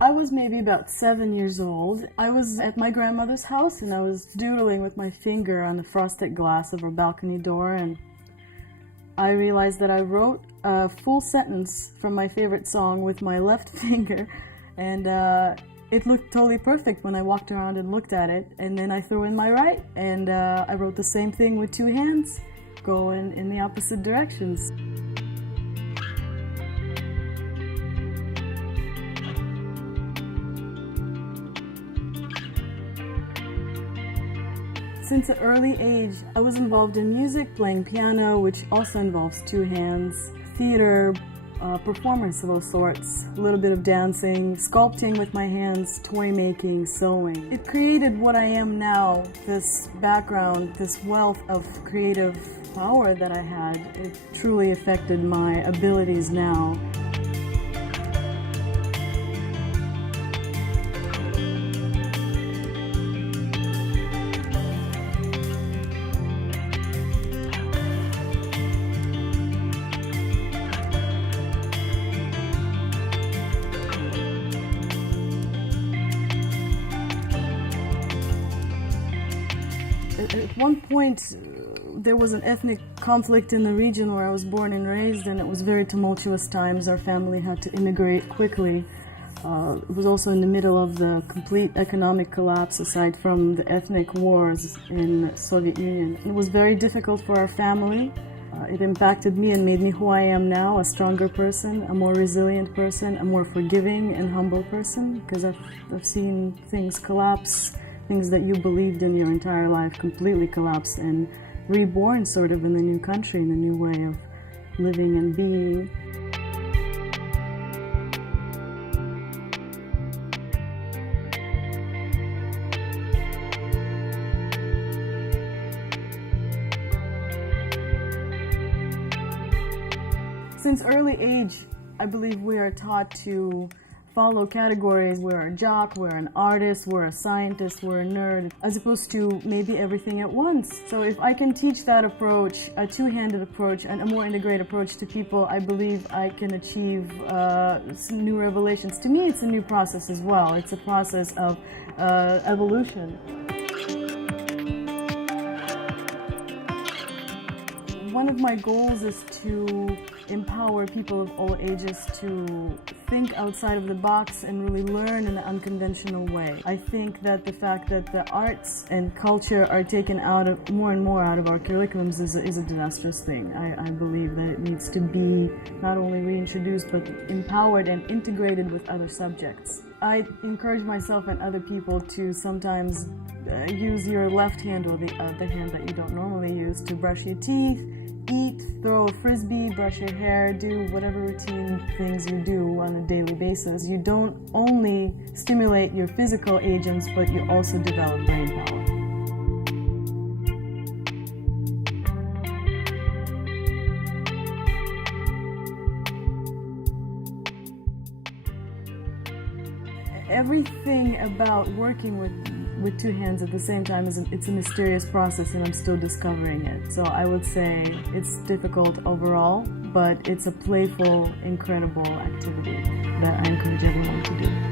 I was maybe about 7 years old. I was at my grandmother's house and I was doodling with my finger on the frosted glass of her balcony door, and I realized that I wrote a full sentence from my favorite song with my left finger, and it looked totally perfect when I walked around and looked at it. And then I threw in my right, and I wrote the same thing with two hands, going in the opposite directions. Since an early age, I was involved in music, playing piano, which also involves two hands, theater, performance of all sorts, a little bit of dancing, sculpting with my hands, toy making, sewing. It created what I am now, this background, this wealth of creative power that I had. It truly affected my abilities now. At one point, there was an ethnic conflict in the region where I was born and raised, and it was very tumultuous times. Our family had to immigrate quickly. It was also in the middle of the complete economic collapse, aside from the ethnic wars in the Soviet Union. It was very difficult for our family. It impacted me and made me who I am now, a stronger person, a more resilient person, a more forgiving and humble person, because I've seen things collapse. Things that you believed in your entire life completely collapsed and reborn sort of in the new country, in a new way of living and being. Since early age, I believe we are taught to follow categories. We're a jock, we're an artist, we're a scientist, we're a nerd, as opposed to maybe everything at once. So if I can teach that approach, a two-handed approach and a more integrated approach to people, I believe I can achieve some new revelations. To me, it's a new process as well. It's a process of evolution. One of my goals is to empower people of all ages to think outside of the box and really learn in an unconventional way. I think that the fact that the arts and culture are taken out of more and more out of our curriculums is a disastrous thing. I believe that it needs to be not only reintroduced but empowered and integrated with other subjects. I encourage myself and other people to sometimes use your left hand or the hand that you don't normally use to brush your teeth, eat, throw a frisbee, brush your hair, do whatever routine things you do on a daily basis. You don't only stimulate your physical agents, but you also develop brain power. Everything about working with two hands at the same time it's a mysterious process, and I'm still discovering it. So I would say it's difficult overall, but it's a playful, incredible activity that I encourage everyone to do.